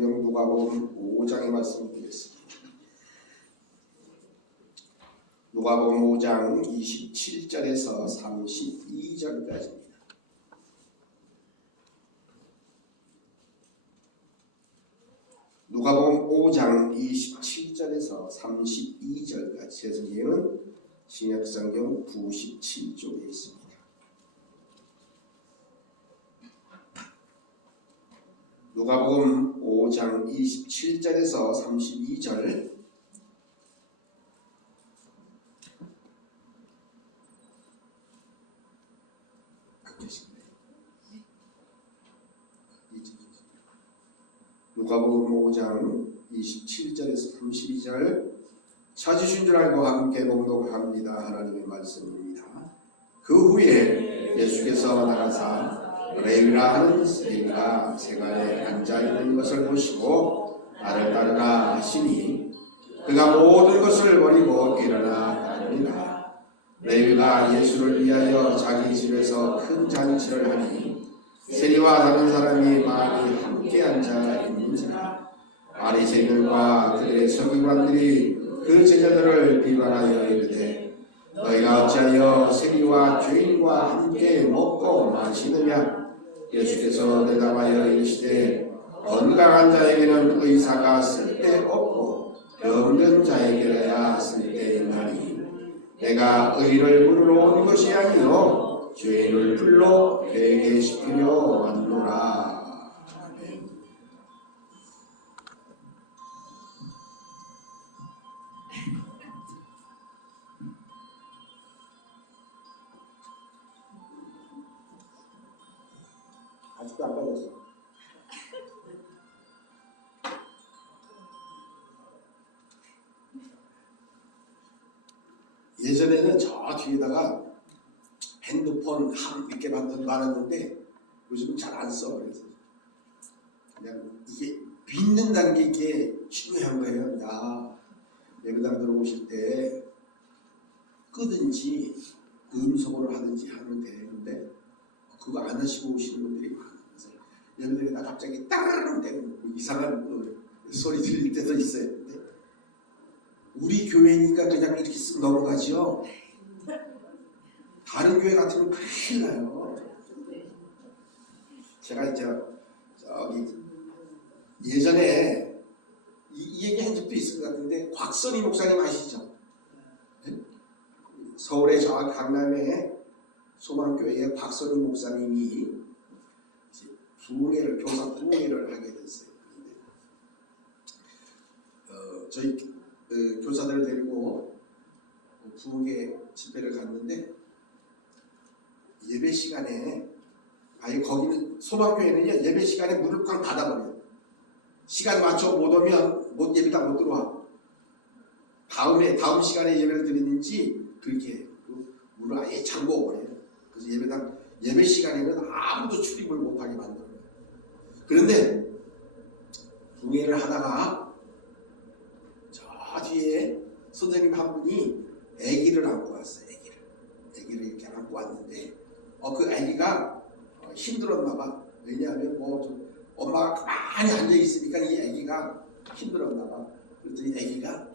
누가복음 5장의 말씀을 드리겠습니다. 누가복음 5장 27절에서 32절까지입니다. 누가복음 5장 27절에서 32절까지 제 성경은 신약성경 97쪽에 있습니다. 누가복음 5장 27절에서 32절 누가복음 5장 27절에서 32절 찾으신 줄 알고 함께 봉독합니다. 하나님의 말씀입니다. 그 후에 예수께서 나가사 레위라 하는 세리가 세간에 앉아있는 것을 보시고 나를 따르라 하시니 그가 모든 것을 버리고 일어나 따르니라. 레위가 예수를 위하여 자기 집에서 큰 잔치를 하니 세리와 다른 사람이 많이 함께 앉아 있는지라. 바리새인들과 그들의 서기관들이 그 제자들을 비방하여 이르되 너희가 어찌하여 세리와 죄인과 함께 먹고 마시느냐. 예수께서 대답하여 이르시되 건강한 자에게는 의사가 쓸데없고 병든 자에게라야 쓸데있나니 내가 의를 부르러 온 것이 아니요 죄인을 불러 회개시키려 왔노라. 아멘. 아직도 안 빠졌어. 예전에는 저 뒤에다가 핸드폰 함 이렇게 많았는데 요즘은 잘 안 써. 그래서 그냥 이게 빚는다는 게 이게 중요한 거예요. 예배당 들어오실 때 끄든지 음성으로 하든지 하면 되는데 그거 안 하시고 오시는 분들이 많아요. 그래서 예배당에다 갑자기 따르릉 되는 이상한 소리 들릴 때도 있어요. 근데 우리 교회니까 그냥 이렇게 쓱 넘어가죠. 다른 교회 같으면 큰일 나요. 제가 이제 저기 예전에 이 얘기 한 적도 있을 것 같은데 곽선희 목사님 아시죠? 네? 서울의 저 강남에 소망교회의 곽선희 목사님이 부흥회를 교사 부흥회를 하게 됐어요. 그런데 저희 교사들을 데리고 부흥회 집회를 갔는데 예배 시간에 아예 거기는 소망교회는요 예배 시간에 문을 꽉 닫아버려요. 시간 맞춰 못 오면 예배당 못 들어와. 다음 시간에 예배를 드리는지 그렇게 문을 아예 잠궈버려요. 그래서 예배 시간에는 아무도 출입을 못하게 만들어요. 그런데 부흥회를 하다가 저 뒤에 선생님 한 분이 아기를 안고 왔어요. 아기를 이렇게 안고 왔는데 그 아기가 힘들었나 봐. 왜냐하면 좀 엄마가 가만히 앉아 있으니까 이 아기가 힘들었나 봐. 그랬더니 아기가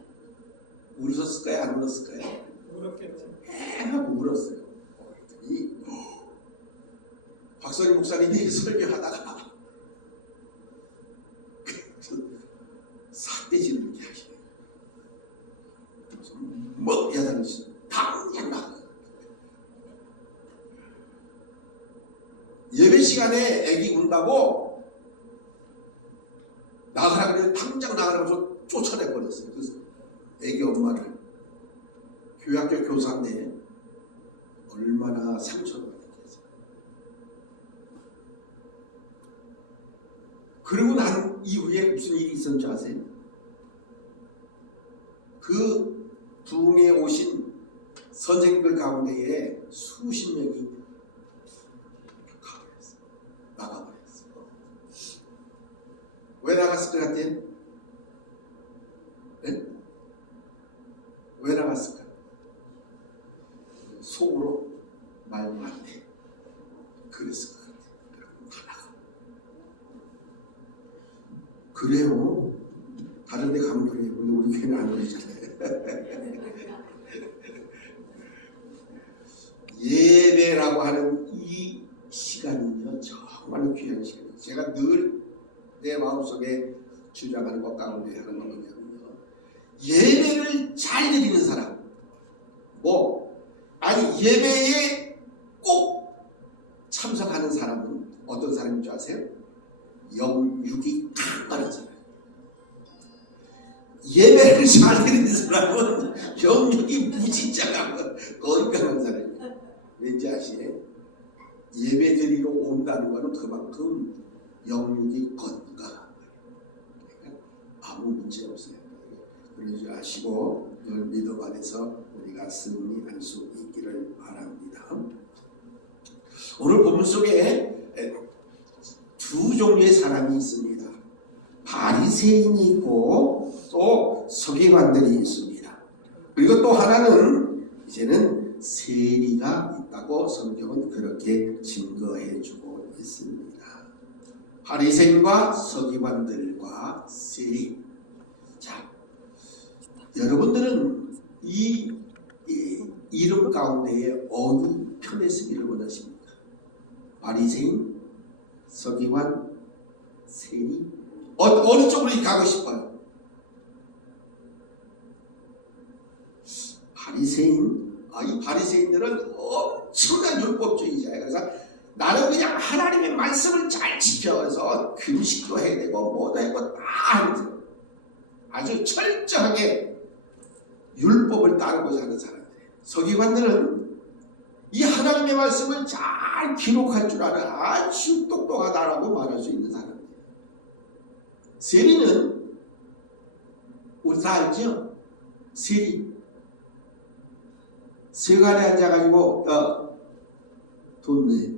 울었을까요? 안 울었을까요? 울었겠죠. 하고 울었어요. 그랬더니 박선희 목사님이 설교하다가 삿대질을 이렇게 하시네요. 그래서 야단을 치고 당장 나가요. 예배 시간에 애기 운다고 나가라 그래서 당장 나가라고 쫓아내버렸어요. 그래서 애기 엄마를 교회학교 교사인데 얼마나 상처가 됐겠어요. 그리고 난 이후에 무슨 일이 있었는지 아세요? 그 부흥에 오신 선생님들 가운데에 수십 명이 나가버렸어요. 왜 나갔을 것 같아요? 네? 왜 나갔을까? 속으로 말도 안 돼. 그랬을 것 같아요. 다 나가. 그래요. 다른 데 가면 그래요. 근데 우리 교회는 안 그러잖아요. 예배라고 하는 이 시간은요, 정말로 귀한 시간이에요. 제가 늘 내 마음속에 주장하는 것 가운데 하는 건 뭐냐면요, 예배를 잘 드리는 사람, 예배에 꼭 참석하는 사람은 어떤 사람인 줄 아세요? 영육이 강건한 사람. 예배를 잘 드리는 사람은 영육이 무진장 건강한 사람이에요. 왠지 아시나요? 예배 드리러 온다는 것은 그만큼 영육이 건강한 거예요. 아무 문제 없어요. 그러지 아시고 늘 믿음 안에서 우리가 승리할 수 있기를 바랍니다. 오늘 본문 속에 두 종류의 사람이 있습니다. 바리새인이 있고 또 서기관들이 있습니다. 그리고 또 하나는 이제는 세리가 있다고 성경은 그렇게 증거해주고 있습니다. 바리새인과 서기관들과 세리. 자, 여러분들은 이 이름 가운데에 어느 편에 서기를 원하십니까? 바리새인, 서기관, 세리? 어느 쪽으로 가고 싶어요? 바리새인. 이 바리새인들은 엄청난 율법주의자예요. 그래서 나는 그냥 하나님의 말씀을 잘 지켜. 그래서 금식도 해야 되고 뭐도 해고 다 하면서 아주 철저하게 율법을 따르고자 하는 사람들이에요. 서기관들은 이 하나님의 말씀을 잘 기록할 줄 아는 아주 똑똑하다라고 말할 수 있는 사람들이에요. 세리는 우리 다 알죠? 세리. 세관에 앉아가지고 돈 내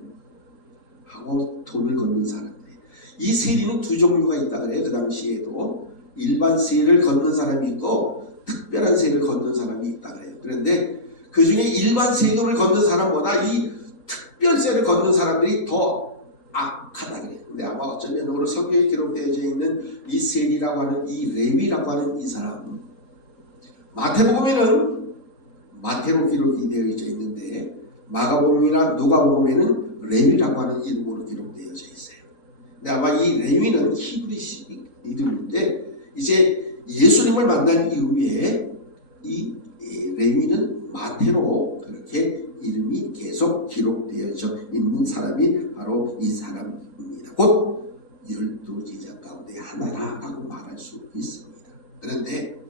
하고 돈을 걷는 사람들이에요. 이 세리는 두 종류가 있다 그래요. 그 당시에도 일반 세리를 걷는 사람이 있고 특별한 세리를 걷는 사람이 있다 그래요. 그런데 그 중에 일반 세금을 걷는 사람보다 이 특별 세를 걷는 사람들이 더 악하다 그래요. 근데 아마 어쩌면 오늘 성경에 기록되어 있는 이 세리라고 하는 이 레위라고 하는 이 사람, 마태복음에는 마태로 기록이 되어 있는데 마가복음이나 누가복음에는 레위라고 하는 이름으로 기록되어져 있어요. 근데 아마 이 레위는 히브리식 이름인데 이제 예수님을 만난 이후에 이 레위는 마태로 그렇게 이름이 계속 기록되어져 있는 사람이 바로 이 사람입니다. 곧 12제자 가운데 하나라고 말할 수 있습니다. 그런데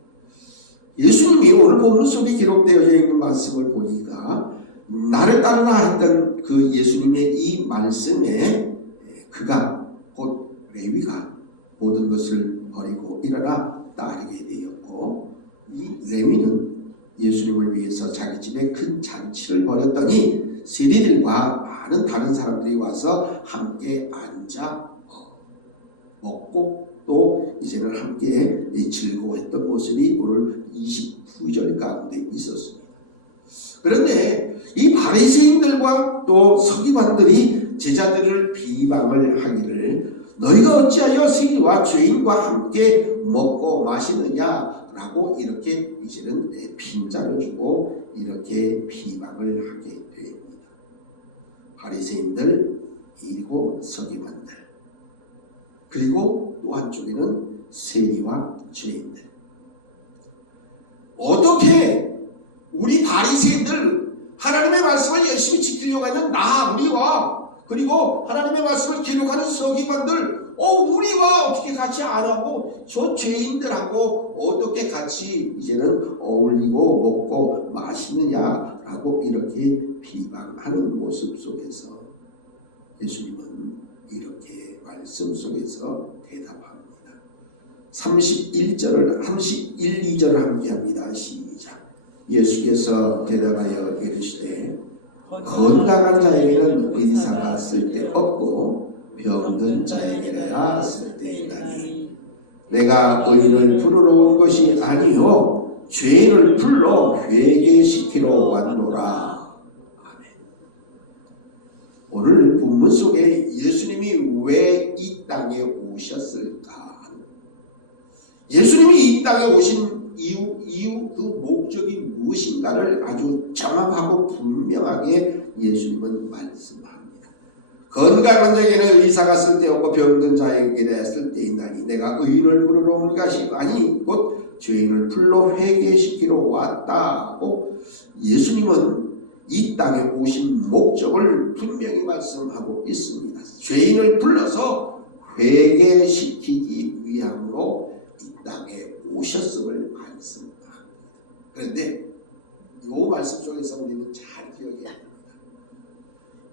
예수님이 오늘 본문 속에 기록되어져 있는 말씀을 보니까 나를 따르라 했던 그 예수님의 이 말씀에 그가 곧 레위가 모든 것을 버리고 일어나 따르게 되었고, 이 레위는 예수님을 위해서 자기 집에 큰 잔치를 벌였더니 세리들과 많은 다른 사람들이 와서 함께 앉아 먹고 또 이제는 함께 즐거워했던 모습이 오늘 29절 가운데 있었습니다. 그런데 이 바리새인들과 또 서기관들이 제자들을 비방을 하기를 너희가 어찌하여 세리와 죄인과 함께 먹고 마시느냐라고 이렇게 이제는 빈자를 주고 이렇게 비방을 하게 됩니다. 바리새인들 그리고 서기관들 그리고 또 한쪽에는 세리와 죄인들. 어떻게 우리 바리새인들 하나님의 말씀을 열심히 지키려고 하는 우리와 그리고 하나님의 말씀을 기록하는 서기관들 우리와 어떻게 같이 안 하고 저 죄인들하고 어떻게 같이 이제는 어울리고 먹고 마시느냐라고 이렇게 비방하는 모습 속에서 예수님은 이렇게 말씀 속에서 대답합니다. 31, 2절을 함께합니다. 시작. 예수께서 대답하여 이르시되 건강한 자에게는 의사가 쓸데없고 병든 자에게야 쓸데있나니 내가 의인을 부르러 온 것이 아니요 죄인을 불러 회개시키러 왔노라. 아멘. 오늘 본문 속에 예수님이 왜 이 땅에 오셨을까? 예수님이 이 땅에 오신 이유 그 목적이 무엇인가를 아주 정확하고 분명하게 예수님은 말씀합니다. 건강한 자에게는 의사가 쓸데없고 병든 자에게는 쓸데있나니 내가 의인을 부르러 온 것이 아니 곧 죄인을 불러 회개시키러 왔다 하고 예수님은 이 땅에 오신 목적을 분명히 말씀하고 있습니다. 죄인을 불러서 회개시키기 위함으로 이 땅에 오셨음을 말씀합니다. 그런데 이 말씀 속에서 우리는 잘 기억해야 합니다.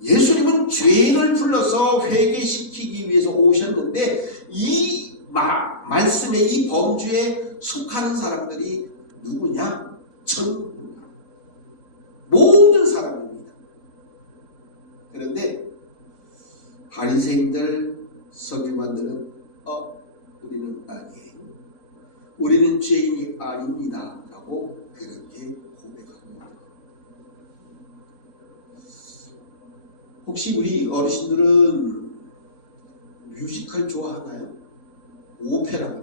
예수님은 죄인을 불러서 회개시키기 위해서 오셨는데 이 말씀의 이 범주에 속하는 사람들이 누구냐? 전부 모든 사람입니다. 그런데 바리새인들, 서기관들은 우리는 아니에요. 우리는 죄인이 아닙니다. 라고 그렇게 고백합니다. 혹시 우리 어르신들은 뮤지컬 좋아하나요? 오페라,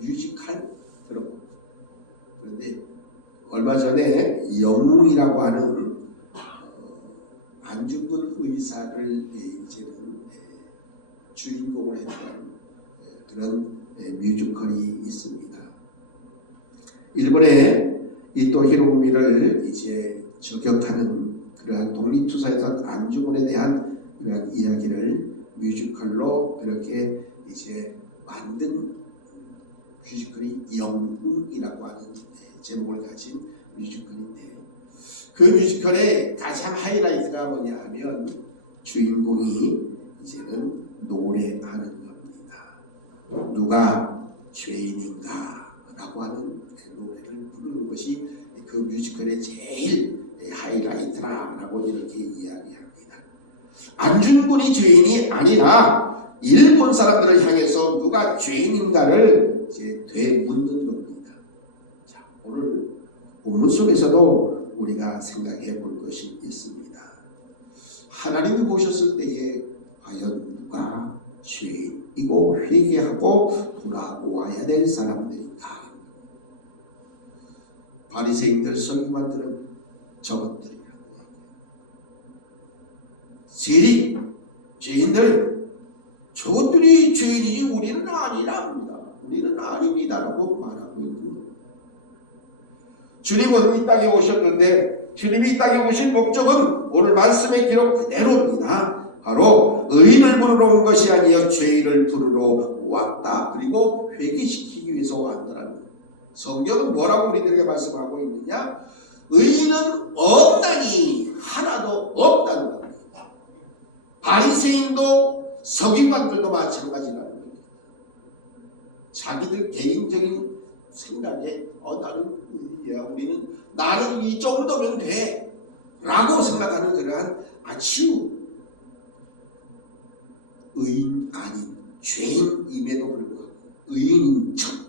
뮤지컬 들어보고. 그런데 얼마 전에 영웅이라고 하는 안중근 의사를 이제는 주인공을 했던 그런 뮤지컬이 있습니다. 일본의 이토 히로부미를 이제 저격하는 그러한 독립투사였던 안중근에 대한 그러한 이야기를 뮤지컬로 그렇게 이제 만든 뮤지컬이 영웅이라고 하는 제목을 가진 뮤지컬인데 그 뮤지컬의 가장 하이라이트가 뭐냐 하면 주인공이 이제는 노래하는 겁니다. 누가 죄인인가 라고 하는 노래를 부르는 것이 그 뮤지컬의 제일 하이라이트라고 이렇게 이야기합니다. 안중근이 죄인이 아니라 일본 사람들을 향해서 누가 죄인인가를 이제 되묻는 겁니다. 자, 오늘 본문 속에서도 우리가 생각해 볼 것이 있습니다. 하나님이 보셨을 때에 과연 누가 죄인이고 회개하고 돌아와야 될 사람들인가? 바리새인들, 서기관들은 저것들이라고 얘기해요. 죄인들, 저것들이 죄인이지 우리는 아니랍니다. 우리는 아닙니다라고 말하고 있는 거예요. 주님은 이 땅에 오셨는데 주님이 이 땅에 오신 목적은 오늘 말씀의 기록 그대로입니다. 바로 의인을 부르러 온 것이 아니여 죄인을 부르러 왔다. 그리고 회개시키기 위해서 왔다라는 거예요. 성경은 뭐라고 우리들에게 말씀하고 있느냐? 의인은 없다니 하나도 없다는 겁니다. 바리새인도 서기관들도 마찬가지라는 겁니다. 자기들 개인적인 생각에 나는 의인이야, 나는 이 정도면 돼 라고 생각하는 그러한 아주 의인 아닌 죄인임에도 불구하고 의인인 척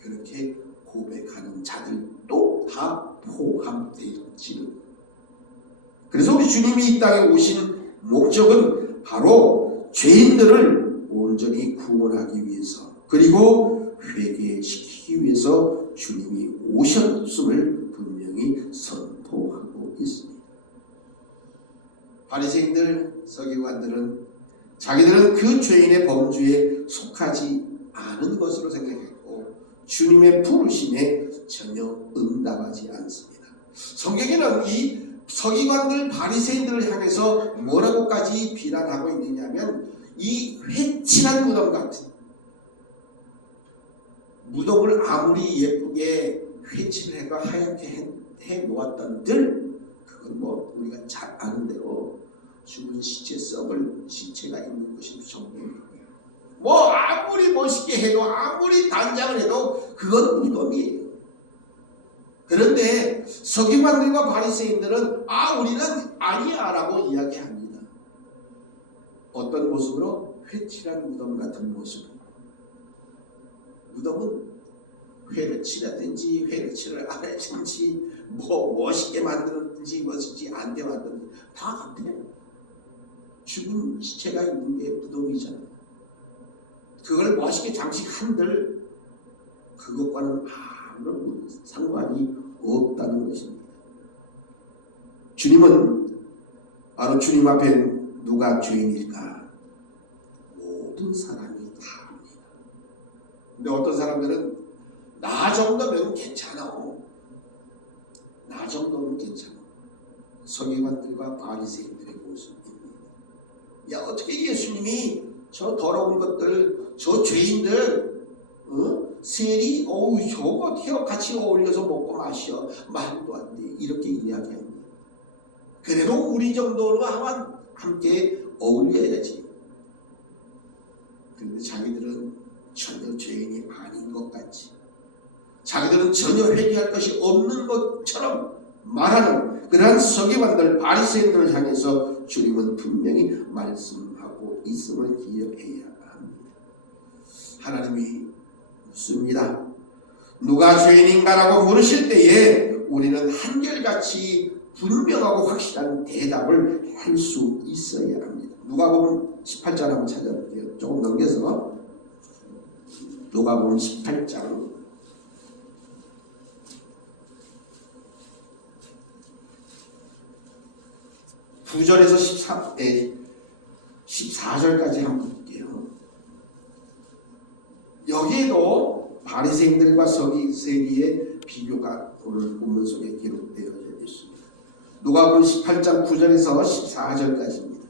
그렇게 고백하는 자들도 다 포함되어지는. 그래서 우리 주님이 이 땅에 오신 목적은 바로 죄인들을 온전히 구원하기 위해서 그리고 회개시키기 위해서 주님이 오셨음을 분명히 선포하고 있습니다. 바리새인들, 서기관들은 자기들은 그 죄인의 범주에 속하지 않은 것으로 생각했고 주님의 부르심에 전혀 응답하지 않습니다. 성경에는 이 서기관들, 바리새인들을 향해서 뭐라고까지 비난하고 있느냐면 이 회칠한 무덤 같은 무덤을 아무리 예쁘게 회칠을 해가 하얗게 해 놓았던들 그건 뭐 우리가 잘 아는 대로 죽은 시체 썩을 시체가 있는 것이 전부입니다. 뭐 아무리 멋있게 해도 아무리 단장을 해도 그건 무덤이에요. 그런데 서기관들과 바리새인들은 우리는 아니야 라고 이야기합니다. 어떤 모습으로? 회칠한 무덤 같은 모습. 무덤은 회를 칠하든지 회를 칠을 안 했든지 뭐 멋있게 만들었든지 멋있지 않게 만들었든지 다 같아요. 죽은 시체가 있는 게 무덤이잖아요. 그걸 멋있게 장식한들 그것과는 아무런 상관이 없다는 것입니다. 주님은 바로 주님 앞에 누가 죄인일까? 모든 사람이 다 합니다. 근데 어떤 사람들은 나 정도면 괜찮아. 나 정도면 괜찮아. 서기관들과 바리새인들의 모습입니다. 야, 어떻게 예수님이 저 더러운 것들, 저 죄인들, 세리, 저거 어떻게 같이 어울려서 먹고 마셔? 말도 안 돼. 이렇게 이야기합니다. 그래도 우리 정도로 함께 어울려야지. 그런데 자기들은 전혀 죄인이 아닌 것 같이, 자기들은 전혀 회개할 것이 없는 것처럼 말하는 그러한 서기관들, 바리새인들을 향해서 주님은 분명히 말씀하고 있음을 기억해야 합니다. 하나님이 묻습니다. 누가 죄인인가라고 물으실 때에 우리는 한결같이 분명하고 확실한 대답을 할 수 있어야 합니다. 누가복음 18장 한번 찾아볼게요. 조금 넘겨서 누가복음 18장 9절에서 14절까지 한번 볼게요. 여기에도 바리새인들과 서기세리의 비교가 오늘 본문 속에 기록되어 있습니다. 누가복음 18장 9절에서 14절까지입니다.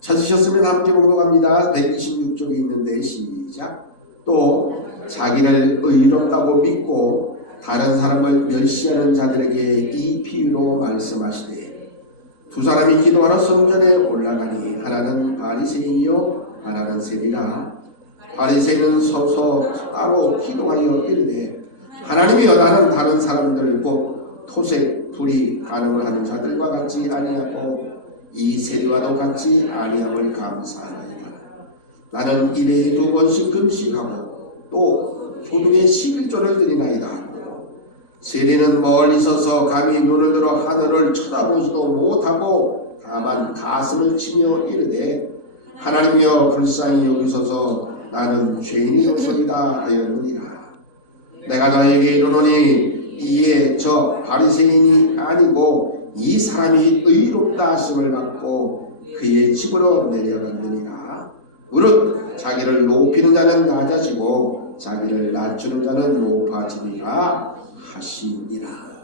찾으셨으면 함께 공독합니다. 126쪽에 있는데 시작. 또 자기를 의롭다고 믿고 다른 사람을 멸시하는 자들에게 이 비유로 말씀하시되 두 사람이 기도하러 성전에 올라가니 하나는 바리새인이요 하나는 세리라. 바리새인은 서서 따로 기도하여 이르되 하나님이여 나는 다른 사람들 곧 토색 불이 간음을 하는 자들과 같이 아니하고 이 세리와도 같이 아니함을 감사하나이다. 나는 일에 2번씩 금식하고 또 소등에 11조를 드리나이다. 세리는 멀리 서서 감히 눈을 들어 하늘을 쳐다보지도 못하고 다만 가슴을 치며 이르되 하나님이여 불쌍히 여기소서 나는 죄인이옵소이다 하였느니라. 내가 너에게 이르노니 이에 저 바리새인이 아니고 이 사람이 의롭다 하심을 받고 그의 집으로 내려갔느니라. 무릇 자기를 높이는 자는 낮아지고 자기를 낮추는 자는 높아지리라 하시니라.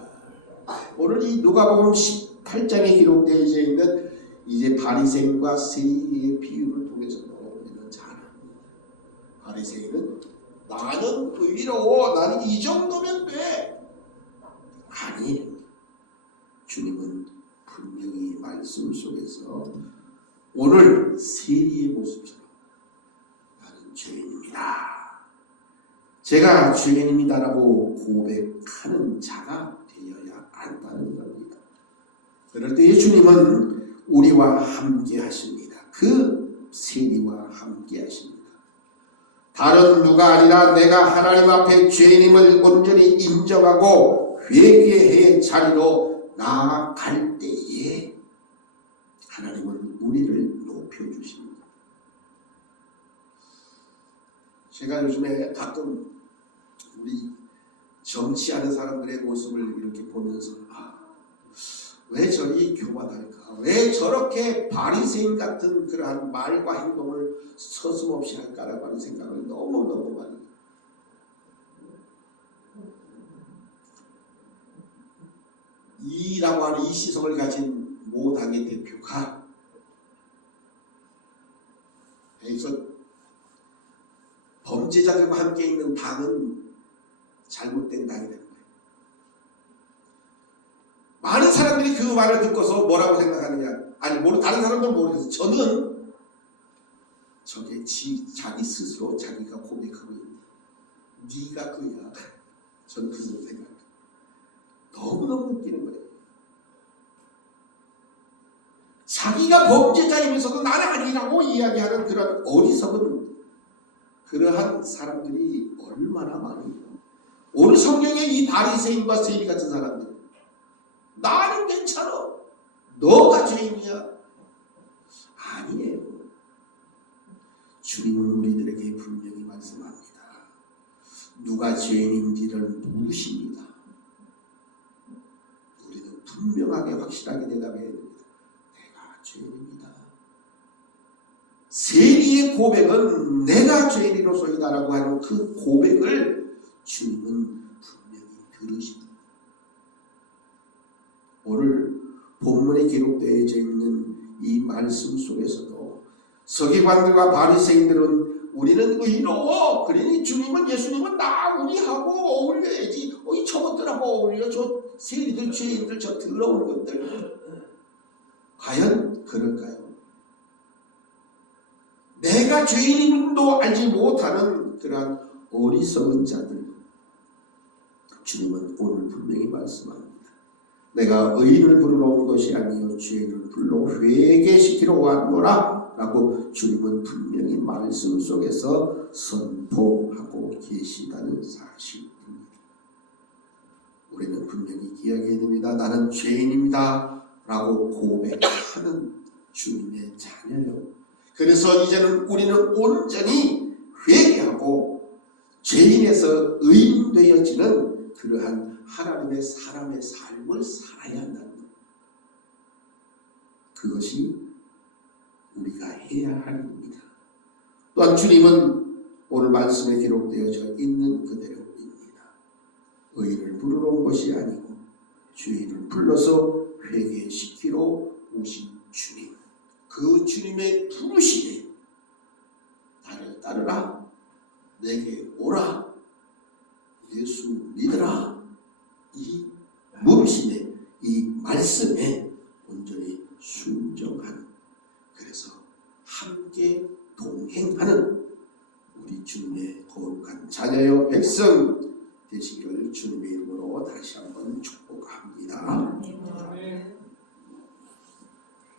오늘 이 누가복음 18장에 기록되어 있는 이제 바리새인과 세리의 비유를 통해서 우리는 잘 압니다. 바리새인은 나는 의로워, 나는 이 정도면 돼. 아니, 주님은 분명히 말씀 속에서 오늘 세리의 모습처럼 나는 죄인입니다. 제가 죄인입니다라고 고백하는 자가 되어야 한다는 겁니다. 그럴 때에 주님은 우리와 함께 하십니다. 그 세리와 함께 하십니다. 다른 누가 아니라 내가 하나님 앞에 죄인임을 온전히 인정하고 회개의 자리로 나아갈 때에 하나님은 우리를 높여주십니다. 제가 요즘에 가끔 우리 정치하는 사람들의 모습을 이렇게 보면서 왜 저리 교만할까? 왜 저렇게 바리새인 같은 그러한 말과 행동을 서슴없이 할까라고 하는 생각을 너무너무 많이 해요. 이라고 하는 이 시성을 가진 모당의 대표가 여기서 범죄자들과 함께 있는 당은 잘못된 당이라는 거예요. 많은 사람들이 그 말을 듣고서 뭐라고 생각하느냐? 아니, 다른 사람들은 모르겠어요. 저는 저게 자기 스스로 자기가 고백하고 있는 네가 그야. 저는 그 생각해요. 너무너무 웃기는 거예요. 자기가 범죄자이면서도 나는 아니라고 이야기하는 그런 어리석은 그러한 사람들이 얼마나 많은가. 오늘 성경에 이 바리새인과 세리 같은 사람들, 나는 괜찮아, 너가 죄인이야. 아니에요. 주님은 우리들에게 분명히 말씀합니다. 누가 죄인인지를 물으십니다. 우리는 분명하게 확실하게 대답해야 됩니다. 내가 죄인입니다. 세리의 고백은 내가 죄인이로소이다라고 하는 그 고백을 주님은 분명히 들으십니다. 오늘 본문에 기록되어져 있는 이 말씀 속에서도 서기관들과 바리새인들은 우리는 의로워, 그러니 주님은 예수님은 나 우리하고 어울려야지, 저것들하고 어울려, 저 세리들 죄인들 저 더러운 것들, 과연 그럴까요? 내가 죄인임도 알지 못하는 그러한 어리석은 자들, 주님은 오늘 분명히 말씀합니다. 내가 의인을 부르러 온 것이 아니요 죄인을 불러 회개시키러 왔노라 라고 주님은 분명히 말씀 속에서 선포하고 계시다는 사실입니다. 우리는 분명히 기억해야 됩니다. 나는 죄인입니다 라고 고백하는 주님의 자녀요. 그래서 이제는 우리는 온전히 회개하고 죄인에서 의인 되어지는 그러한 하나님의 사람의 삶을 살아야 한다는 것. 그것이 우리가 해야 할 일입니다. 또한 주님은 오늘 말씀에 기록되어져 있는 그대로입니다. 의인을 부르러 온 것이 아니고 죄인을 불러서 회개시키러 오신 주님. 그 주님의 부르심에 나를 따르라, 내게 오라, 예수 믿으라, 이 부르심에, 이 말씀에 온전히 순종하는, 그래서 함께 동행하는 우리 주님의 거룩한 자녀여 백성 되시기를 주님의 이름으로 다시 한번 축복합니다.